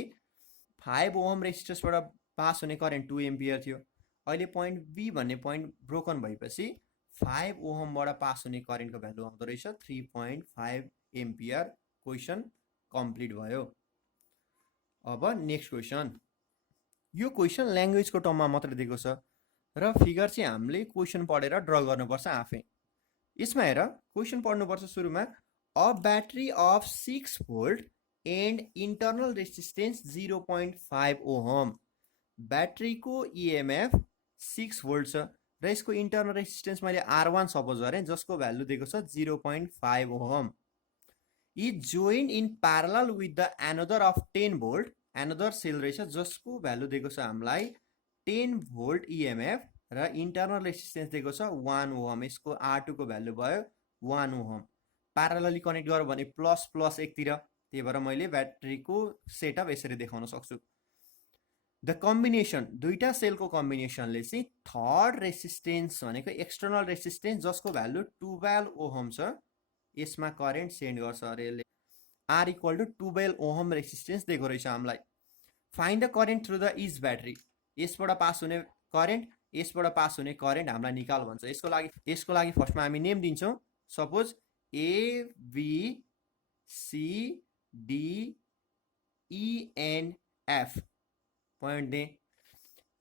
5 ओम रेजिस्टर्सबाट पास हुने करेन्ट 2 एम्पियर थियो। अहिले पोइन्ट बी भन्ने पोइन्ट ब्रोकन भएपछि 5 ओमबाट पास हुने करेन्टको भ्यालु आउँदो रहेछ 3.5 एम्पियर। क्वेसन कम्प्लिट भयो। अब नेक्स्ट क्वेसन। यो क्वेसन ल्याङ्ग्वेजको टर्ममा मात्र दिएको छ र फिगर चाहिँ हामीले क्वेसन पढेर ड्र गर्नुपर्छ आफै। यसमा हेर क्वेसन पढ्नुपर्छ सुरुमा a battery of 6 volt and internal resistance 0.5 ohm. ब्याट्रीको इएमएफ 6 भोल्ट छ र यसको इन्टरनल रेजिस्टेन्स मैले R1 सपोज गरेँ जसको भ्यालु दिएको छ 0.5 ohm. Is joined in parallel with the another of 10 volt. Another cell रहेछ जसको भ्यालु दिएको छ हामीलाई 10 भोल्ट इएमएफ र इन्टरनल रेजिस्टेन्स दिएको छ 1 ओहम। यसको R2 को भ्यालु भयो 1 ओहम। प्यारलली कनेक्ट गरौँ भने प्लस प्लस एकतिर, त्यही भएर मैले ब्याट्रीको सेटअप यसरी देखाउन सक्छु। द कम्बिनेसन दुईटा सेलको कम्बिनेसनले चाहिँ थर्ड रेजिस्टेन्स भनेको एक्सटर्नल रेजिस्टेन्स जसको भ्यालु 12 ओहम छ यसमा करेन्ट सेन्ड गर्छ अरे यसले। R equal to 12 ohm resistance दिएको रहेछ हामीलाई। Find the current through the each battery. यसबाट पास हुने करेन्ट यसबाट पास हुने करेन्ट हामीलाई निकाल भन्छ। यसको लागि फर्स्टमा हामी नेम दिन्छौँ। Suppose A B C D E and F point दे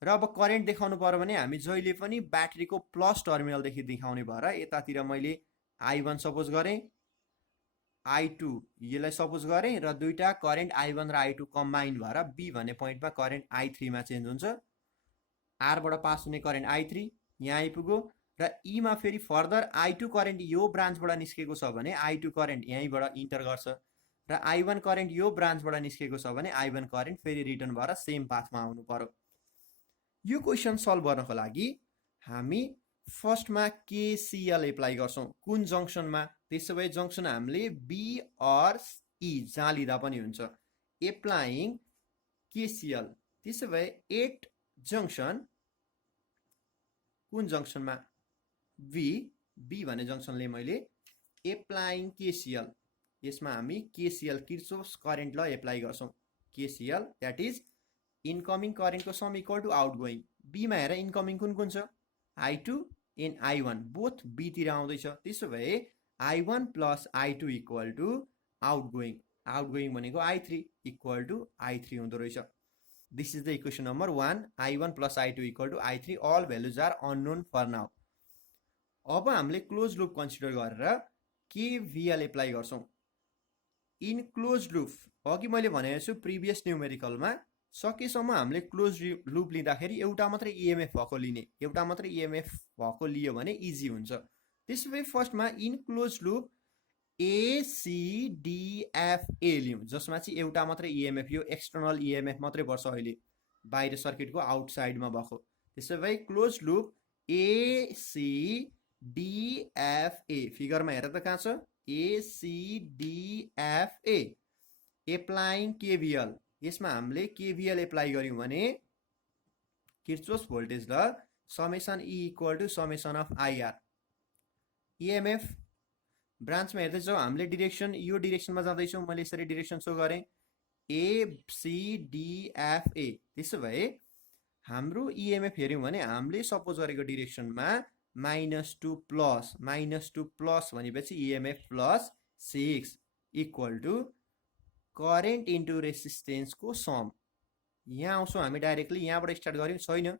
र अब करेन्ट देखाउनु पर्यो भने हामी जहिले पनि ब्याट्रीको प्लस टर्मिनलदेखि देखाउने भएर यतातिर मैले I1 सपोज गरेँ, I2 यसलाई सपोज गरेँ र दुईटा करेन्ट I1 र I2 कम्बाइन भएर B भन्ने पोइन्टमा करेन्ट I3 मा चेन्ज हुन्छ। R बाट पास हुने करेन्ट I3 यहाँ आइपुग्यो र E मा फेरि फर्दर I2 करेन्ट यो ब्रान्चबाट निस्केको छ भने I2 करेन्ट यहीँबाट इन्टर गर्छ र I1 करेन्ट यो ब्रान्चबाट निस्केको छ भने I1 करेन्ट फेरि रिटर्न भएर सेम पाथमा आउनु पर्यो। यो क्वेसन सल्भ गर्नको लागि हामी फर्स्टमा केसीएल एप्लाई गर्छौँ। कुन जङ्सनमा? त्यसो भए जङ्सन हामीले बी अर ई जहाँ लिँदा पनि हुन्छ। Applying KCL. त्यसो भए 8 जङ्सन कुन जङ्सनमा? बी भन्ने जङ्सनले मैले एप्लाइङ केसीएल यसमा हामी केसीएल किर्चोफ्स करेन्ट ल एप्लाई गर्छौँ। केसीएल द्याट इज इनकमिङ करेन्टको सम इक्वल टु आउटगोइङ। बीमा हेर इनकमिङ कुन कुन छ? I2 एन्ड I1 बोथ बीतिर आउँदैछ। त्यसो भए I1 plus I2 equal to outgoing. Outgoing भनेको I3 इक्वल टु I3 हुँदो रहेछ। This is the equation number 1। I1 plus I2 equal to I3। All values are unknown for now. अब हामीले close loop consider गरेर KVL apply गर्छौँ। In close loop अघि मैले भनेको छु प्रिभियस न्युमेरिकलमा सकेसम्म हामीले क्लोज लुप लिँदाखेरि एउटा मात्रै इएमएफ भएको लिने। एउटा मात्रै इएमएफ भएको लियो भने इजी हुन्छ। त्यसो भए फर्स्टमा इन क्लोज लुप ACDFA लियौँ जसमा चाहिँ एउटा मात्रै इएमएफ यो एक्सटर्नल इएमएफ मात्रै पर्छ अहिले बाहिर सर्किटको आउटसाइडमा भएको। त्यसो भए क्लोज लुप ACDFA फिगरमा हेर त कहाँ छ? ACDFA applying KVL. यसमा हामीले केभिएल एप्लाई गर्यौँ भने Kirchhoff's voltage law summation E equal to summation of IR। EMF ब्रान्चमा हेर्दैछौँ हामीले डिरेक्सन यो डिरेक्सनमा जाँदैछौँ। मैले यसरी डिरेक्सन सो गरेँ ACDFA। त्यसो भए हाम्रो इएमएफ हेऱ्यौँ भने हामीले सपोज गरेको डिरेक्सनमा -2 प्लस भनेपछि EMF plus 6 equal to current into रेसिस्टेन्सको सम। यहाँ आउँछौँ हामी डाइरेक्टली यहाँबाट स्टार्ट गऱ्यौँ।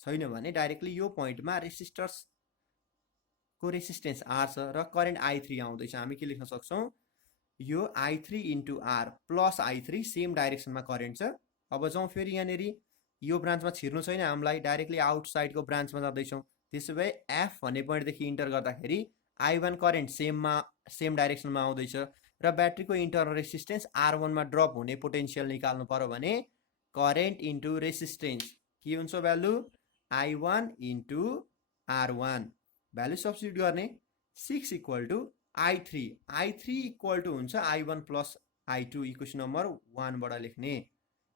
छैन भने डाइरेक्टली यो पोइन्टमा रेसिस्टर्सको रेसिस्टेन्स R छ र करेन्ट I3 आउँदैछ। हामी के लेख्न सक्छौँ? यो I3 into R plus I3 same डाइरेक्सनमा करेन्ट छ। अब जाउँ फेरि यहाँनिर यो ब्रान्चमा छिर्नु छैन हामीलाई, डाइरेक्टली आउटसाइडको ब्रान्चमा जाँदैछौँ। त्यसो भए F भन्ने पोइन्टदेखि इन्टर गर्दाखेरि I1 करेन्ट सेम डाइरेक्सनमा आउँदैछ र ब्याट्रीको इन्टरनल रेसिस्टेन्स R1 मा ड्रप हुने पोटेन्सियल निकाल्नु पर्यो भने करेन्ट इन्टु रेसिस्टेन्स के हुन्छ value? I1 into R1 value substitute गर्ने 6 equal to I3 equal to हुन्छ I1 plus I2 equation number 1 बाट लेख्ने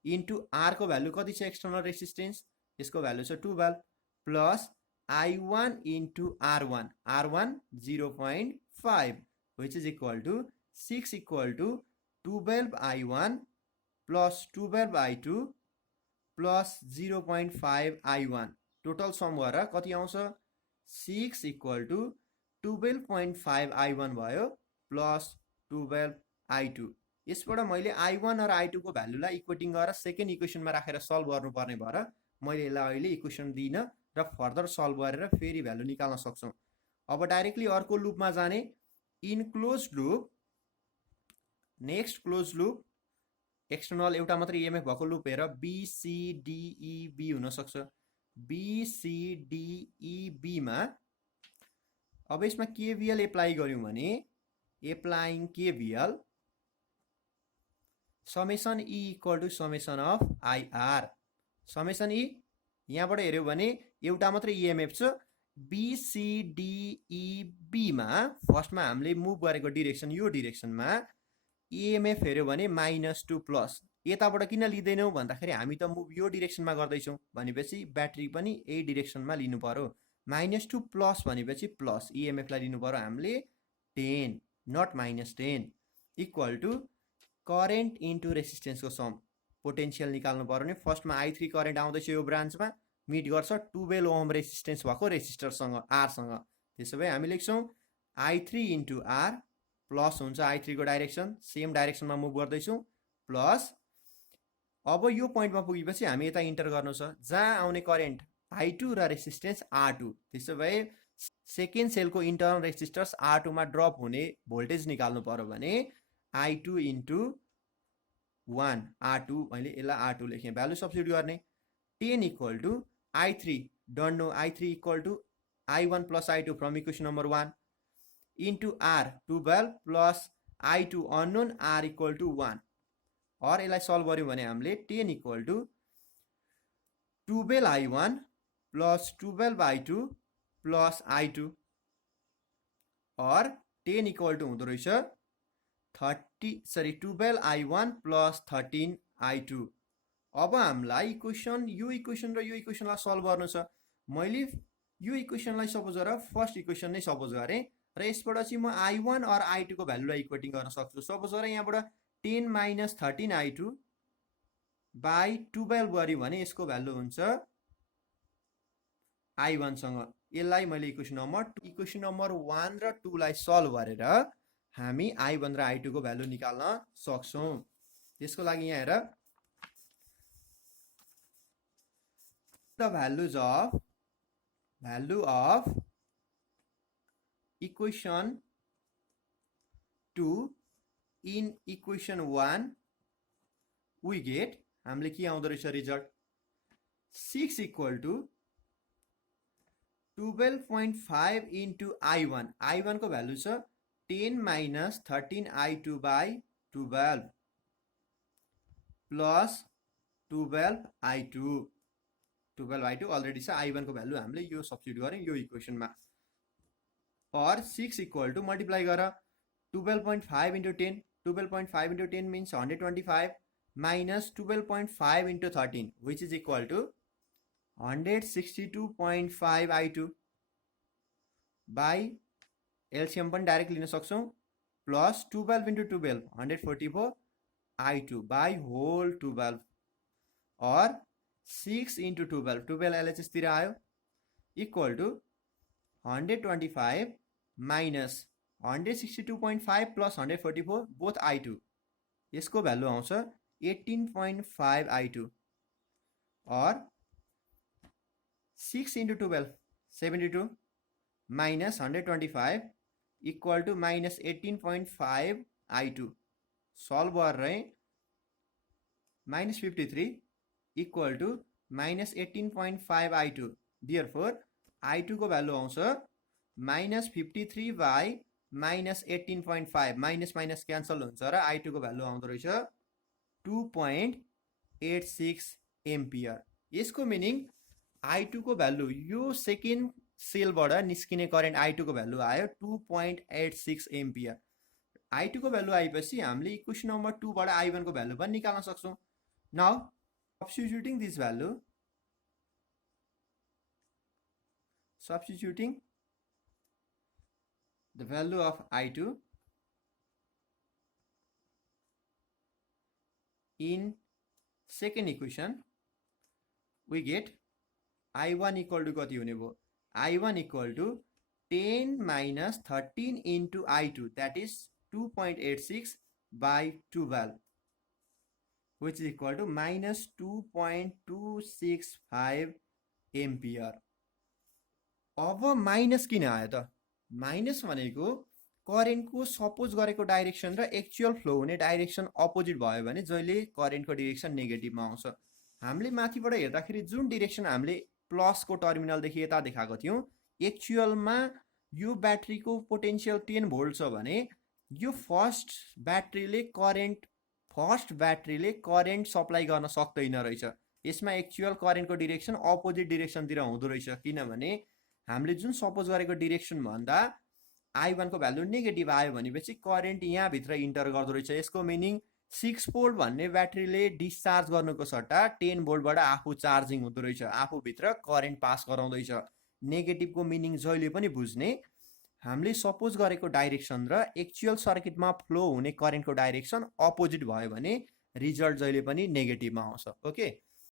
इन्टु R को भ्यालु कति छ एक्सटर्नल रेसिस्टेन्स यसको भ्यालु छ 12 plus I1 into R1 0.5 which is equal to 6 equal to 12 I1 plus 12 I2 plus 0.5 I1 total sum गरेर कति आउँछ 6 equal to 12.5 I1 भयो प्लस 12 I2 यसबाट मैले I1 र I2 को भ्यालुलाई इक्वेटिङ गरेर सेकेन्ड इक्वेसनमा राखेर सल्भ गर्नुपर्ने भएर मैले यसलाई अहिले इक्वेसन दिन र फर्दर सल्भ गरेर फेरि भ्यालु निकाल्न सक्छौं अब डाइरेक्टली अर्को लुपमा जाने in closed loop next close loop external एउटा मात्र इएमएफ भएको लुप हेर BCDEB हुन सक्छ BCDEB मा अब यसमा KVL एप्लाई गर्यौं भने applying KVL summation E equal to summation of IR summation E यहाँबाट हेर्यौ भने एउटा मात्र इएमएफ छ BCDEB मा फर्स्टमा हामीले मुभ गरेको डिरेक्सन यो डिरेक्सनमा इएमएफ हेर्यौ भने -2 प्लस यताबाट किन लिदैनौ भन्दाखेरि हामी त मुभ यो डिरेक्सनमा गर्दैछौं भनेपछि ब्याट्री पनि यही डिरेक्सनमा लिनु पर्यो -2 प्लस भनेपछि प्लस इएमएफ लाई लिनु पर्यो हामीले 10 not -10 equal to current into resistance को सम पोटेन्शियल निकाल्नु पर्यो भने फर्स्टमा I3 करेन्ट आउँदैछ यो ब्रान्चमा मिट गर्छ 12 ओम रेसिस्टेन्स भएको रेसिस्टरसँग R सँग त्यसोभए हामी लेख्छौं I3 इन्टु R प्लस हुन्छ I3 को डाइरेक्सन सेम डाइरेक्सनमा मुभ गर्दैछौं प्लस अब यो पोइन्टमा पुगेपछि हामी यता इन्टर गर्नु छ जहाँ आउने करेन्ट I2 र रेसिस्टेन्स R2 त्यसोभए सेकेन्ड सेलको इन्टरनल रेसिस्टर्स R2 मा ड्रप हुने भोल्टेज निकाल्नु पर्यो भने I2 इन्टु 1 R2 मैले यसलाई R2 लेखेँ भ्यालु सब्स्टिट्युट गर्ने 10 equal to I3 don't know I3 equal to I1 plus I2 from equation number 1 into R 12 plus I2 unknown R equal to 1 और यसलाई सल्भ गर्यौं भने हामीले 10 equal to 12 I1 plus 12 I2 plus I2 और 10 equal to हुँदो रहेछ 12 I1 plus 13 I2 अब हामीलाई यो इक्वेसन र यो इक्वेसनलाई सल्भ गर्नु छ मैले यो इक्वेसनलाई सपोज गरेर फर्स्ट इक्वेसन नै सपोज गरे र यसबाट चाहिँ म I1 और I2 को भ्यालुलाई इक्वेटिङ गर्न सक्छु सपोज गरेर यहाँबाट 10 - 13 I2 by 12 गर्यो भने यसको भ्यालु हुन्छ I1 सँग यसलाई मैले इक्वेसन नम्बर 1 र 2 लाई सल्भ गरेर हामी I1 र I2 को भ्यालु निकाल्न सक्छौं त्यसको लागि यहाँ हेर the value of equation 2 in equation 1 we get हामीले के आउँदो रहेछ result 6 equal to 12.5 into I1 को भ्यालु छ 10 - 13 I2 by 12 plus 12 I2 already छ I1 को भ्यालु हामीले यो सब्स्टिट्युट गर्यौं यो इक्वेसनमा और 6 equal to multiply गर 12.5 into 10 12.5 into 10 means 125 minus 12.5 into 13 which is equal to 162.5 I2 by LCM पनि डाइरेक्ट लिन सक्छौं plus 12 into 12 144 I2 by whole 12 और 6 into 12 LHS तिर आयो equal to 125 minus 162.5 plus 144 both I2 यसको भ्यालु आउँछ 18.5 I2 और 6 into 12 72 minus 125 equal to minus 18.5 I2 solve गरेर minus 53 equal to minus 18.5 I2 therefore I2 को भ्यालु आउँछ minus 53 by minus 18.5 minus minus cancel हुन्छ र I2 को भ्यालु आउँदो रहेछ 2.86 एम्पियर यसको मिनिङ I2 को भ्यालु यो सेकेन्ड सेलबाट निस्किने करेन्ट I2 को भ्यालु आयो 2.86 एम्पियर। I2 को भ्यालु आएपछि हामीले इक्वेसन नम्बर 2 बाट I1 को भ्यालु पनि निकाल्न सक्छौं। Now substituting this value, substituting the value of I2 in second equation, we get I1 equal to कति हुने भयो? I1 equal to 10 minus 13 into I2, that is 2.86 by 12, which is equal to minus 2.265 ampere. अब minus किन आयो त? Minus भनेको करेन्टको suppose गरेको डाइरेक्सन र एक्चुअल फ्लो हुने डाइरेक्सन अपोजिट भयो भने जहिले करेन्टको डिरेक्सन नेगेटिभमा आउँछ। हामीले माथिबाट हेर्दाखेरि जुन डिरेक्सन हामीले प्लसको टर्मिनलदेखि यता देखाएको थियौं, एक्चुअलमा यो ब्याट्रीको पोटेन्शियल 10 भोल्ट छ भने यो फर्स्ट ब्याट्रीले करेन्ट सप्लाई गर्न सक्दैन रहेछ। यसमा एक्चुअल करेन्टको डिरेक्सन अपोजिट डिरेक्सनतिर हुँदो रहेछ, किनभने हामीले जुन सपोज गरेको डिरेक्सन भन्दा I1 को भ्यालु नेगेटिभ आयो भनेपछि करेन्ट यहाँ भित्र इन्टर गर्दो रहेछ। यसको मिनिङ 6 भोल्ट भन्ने ब्याट्रीले डिस्चार्ज गर्नुको सट्टा 10 भोल्टबाट आफू चार्जिङ हुँदो रहेछ, आफू भित्र करेन्ट पास गराउँदैछ। नेगेटिभको मिनिङ जहिले पनि बुझ्ने, हामीले सपोज गरेको डाइरेक्सन र एक्चुअल सर्किटमा फ्लो हुने करेन्टको डाइरेक्सन अपोजिट भयो भने रिजल्ट जहिले पनि नेगेटिभमा आउँछ। ओके।